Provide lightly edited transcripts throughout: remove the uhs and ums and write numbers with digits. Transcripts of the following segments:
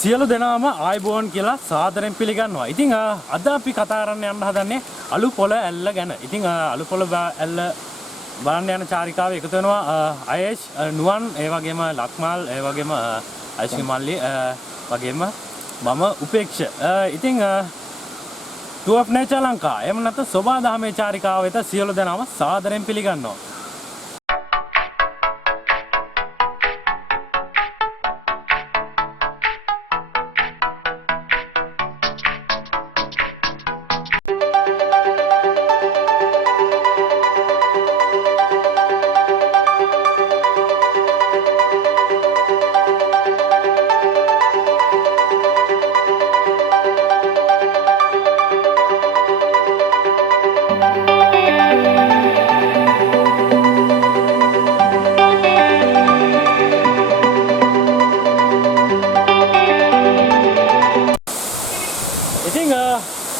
සියලු දෙනාම ආයුබෝවන් කියලා සාදරයෙන් පිළිගන්නවා. ඉතින් අද අපි කතා කරන්න යන්න හදන්නේ අලු පොළ ඇල්ල ගැන. ඉතින් අලු පොළ ඇල්ල බලන්න යන චාරිකාව එකතු වෙනවා අයේෂ්, නුවන්, ඒ වගේම ලක්මාල්, ඒ වගේම අයිෂ්කි මල්ලි, වගේම මම උපේක්ෂ. ඉතින් Tour of Nature ලංකා එහෙම නැත්නම් සෝබා දහමේ චාරිකාව වෙත සියලු දෙනාම සාදරයෙන් පිළිගන්නවා.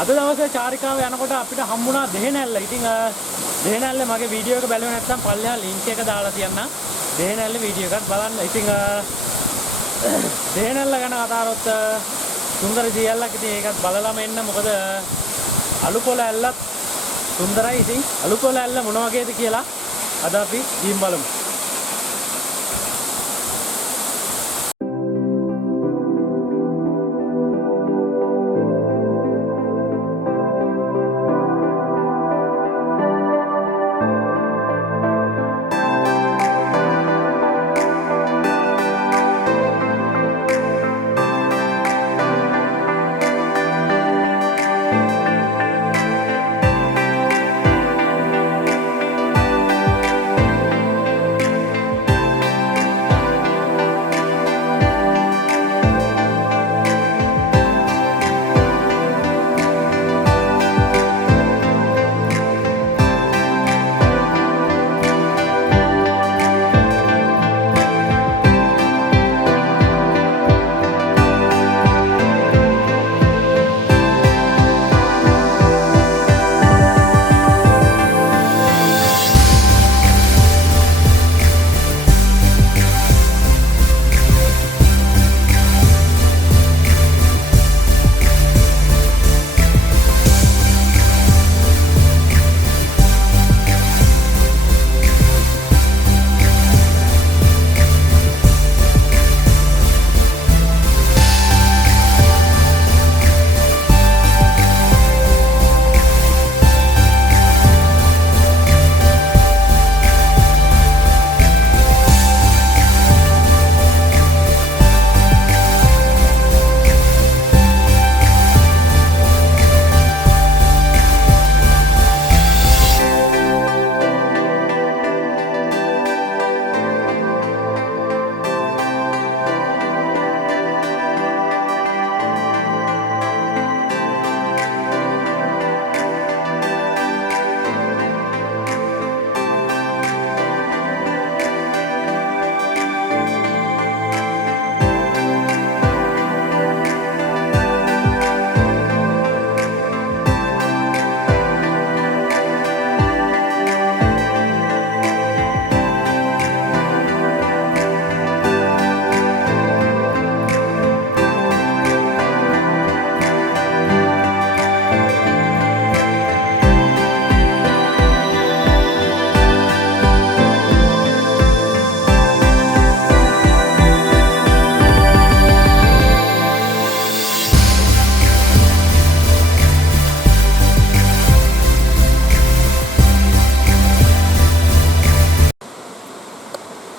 අද දවසේ චාරිකාව යනකොට අපිට හම්බුණා දෙහෙනැල්ල. ඉතින් දෙහෙනැල්ල මගේ වීඩියෝ එක බැලුවේ නැත්නම් පල්ලෙහා ලින්ක් එක දාලා තියන්නම්. දෙහෙනැල්ල වීඩියෝ එකත් බලන්න. ඉතින් දෙහෙනැල්ල ගැන කතා කරොත් සුන්දර ජීයල්ලක්. ඉතින් ඒකත් බලලාම එන්න. මොකද අලු පොළ ඇල්ලත් සුන්දරයි. ඉතින් අලු පොළ ඇල්ල මොන වගේද කියලා අද අපි ගිහින් බලමු.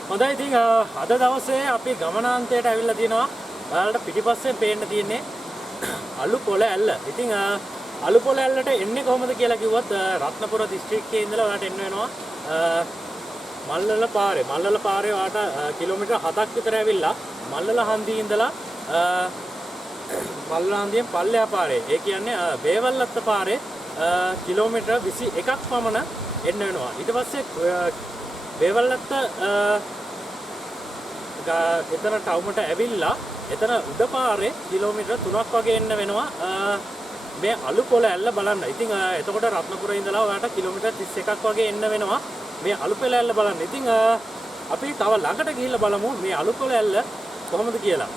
හොඳයි. ඉතින් අද දවසේ අපි ගමනාන්තයට ඇවිල්ලා තියෙනවා. ඔයාලට පිටිපස්සෙන් පේන්න තියෙන්නේ අලු පොළ ඇල්ල. ඉතින් අලු පොළ ඇල්ලට එන්නේ කොහොමද කියලා කිව්වොත් රත්නපුර දිස්ත්‍රික්කයේ ඉඳලා ඔයාලට එන්න වෙනවා මල්ලල පාරේ. මල්ලල පාරේ ඔයාලට කිලෝමීටර් 7ක් විතර ඇවිල්ලා මල්ලල හන්දියේ ඉඳලා මල්ලල හන්දියෙන් පල්ලෙහා පාරේ. ඒ කියන්නේ බේවල්ලත්ත පාරේ කිලෝමීටර් 21ක් පමණ එන්න වෙනවා. ඊට පස්සේ බේවල්ලත්ත එතන ටවුමට ඇවිල්ලා එතන උඩ පාරේ කිලෝමීටර් 3ක් වගේ එන්න වෙනවා මේ අලු පොළ ඇල්ල බලන්න. ඉතින් එතකොට රත්නපුරේ ඉඳලා ඔයාලට කිලෝමීටර් 31ක් වගේ එන්න වෙනවා මේ අලු පොළ ඇල්ල බලන්න. ඉතින් අපි තව ළඟට ගිහිල්ලා බලමු මේ අලු පොළ ඇල්ල කොහොමද කියලා.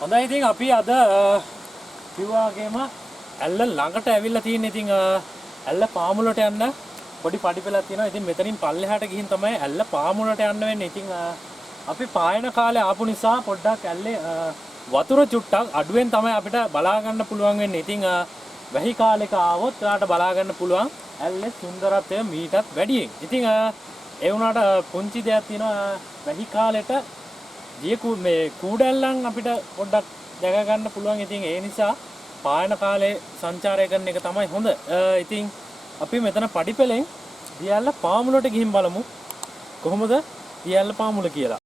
හොඳයි ඉතින් අපි අද කිව්වාගේම ඇල්ල ළඟට ඇවිල්ලා තියෙන ඉතින් ඇල්ල පාමුලට යන්න පොඩි පඩිපෙලක් තියෙනවා. ඉතින් මෙතනින් පල්ලෙහාට ගිහින් තමයි ඇල්ල පාමුලට යන්න වෙන්නේ. ඉතින් අපි පායන කාලේ ආපු නිසා පොඩ්ඩක් ඇල්ලේ වතුර චුට්ටක් අඩුවෙන් තමයි අපිට බලා ගන්න පුළුවන් වෙන්නේ. ඉතින් වැහි කාලෙක ආවොත් ඔයාලට බලා ගන්න පුළුවන් ඇල්ලේ සුන්දරත්වය මීටත් වැඩියෙන්. ඉතින් ඒ වුණාට පුංචි දෙයක් තියෙනවා වැහි කාලෙට මේ කූඩැල්ලන් අපිට පොඩ්ඩක් දැක ගන්න පුළුවන්. ඉතින් ඒ නිසා පායන කාලේ සංචාරය කරන එක තමයි හොඳ. ඉතින් අපි මෙතන පඩිපෙලෙන් දියැල්ල පාමුලට ගිහින් බලමු කොහොමද දියැල්ල පාමුල කියලා.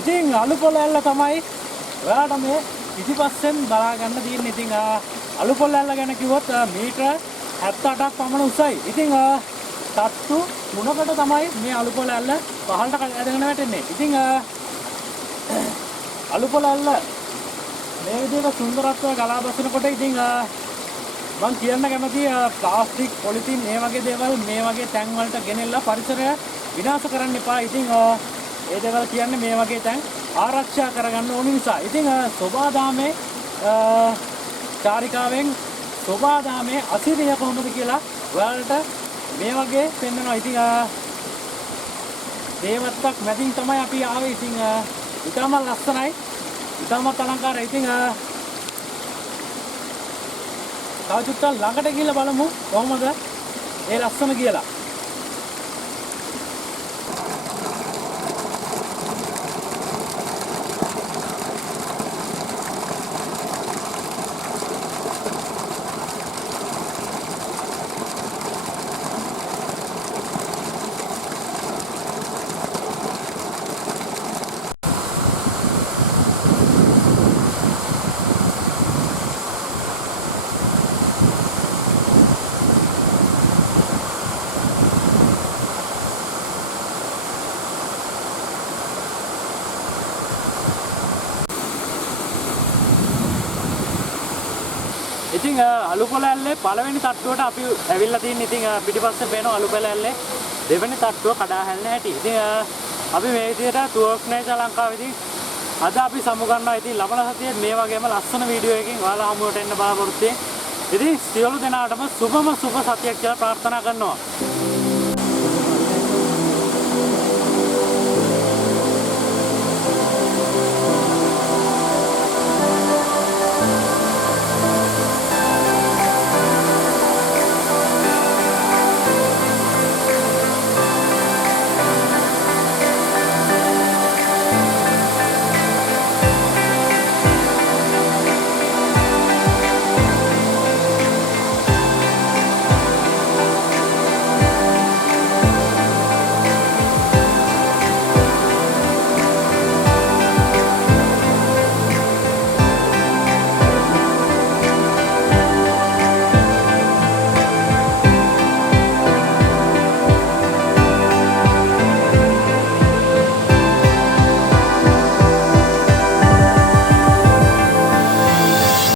ඉතින් අලුපොළ ඇල්ල තමයි ඔයාලට මේ පිටිපස්සෙන් බලා ගන්න තියෙන්නේ. ඉතින් අලුපොළ ඇල්ල ගැන කිව්වොත් මීටර 78ක් පමණ උසයි. ඉතින් තට්ටු 3කට තමයි මේ අලුපොළ ඇල්ල පහළට ඇදගෙන වැටෙන්නේ. ඉතින් අලුපොළ ඇල්ල මේ විදිහට සුන්දරත්වය ගලා බසිනකොට ඉතින් මම කියන්න කැමති ප්ලාස්ටික් පොලිතින් මේ වගේ දේවල් මේ වගේ තැන් වලට ගෙනෙල්ලා පරිසරය විනාශ කරන්න එපා. ඉතින් ඒ දේවල් කියන්නේ මේ වගේ තැන් ආරක්ෂා කරගන්න ඕන නිසා. ඉතින් සෝබාදාමේ චාරිකාවෙන් සෝබාදාමේ අසිරිය කොහොමද කියලා ඔයාලට මේ වගේ පෙන්වනවා. ඉතින් දේවත්තක් මැදින් තමයි අපි ආවේ. ඉතින් ඊටම ලස්සනයි, ඊටම අලංකාරයි. ඉතින් තව චුට්ටක් ළඟට ගිහිල්ලා බලමු කොහොමද ඒ ලස්සන කියලා. ඉතින් අලුපොළ ඇල්ලේ පළවෙනි තට්ටුවට අපි ඇවිල්ලා තියෙන. ඉතින් පිටිපස්සේ පේන අලුපොළ ඇල්ලේ දෙවෙනි තට්ටුව කඩා හැලෙන හැටි. ඉතින් අපි මේ විදිහට ටුවර්ක් නේෂන් ලංකාව ඉතින් අද අපි සමු ගන්නවා. ඉතින් ලබන සතියේ මේ වගේම ලස්සන වීඩියෝ එකකින් ඔයාලා හමුවට එන්න බලාපොරොත්තු වෙන්නේ. ඉතින් සියලු දෙනාටම සුබම සුබ සතියක් කියලා ප්‍රාර්ථනා කරනවා.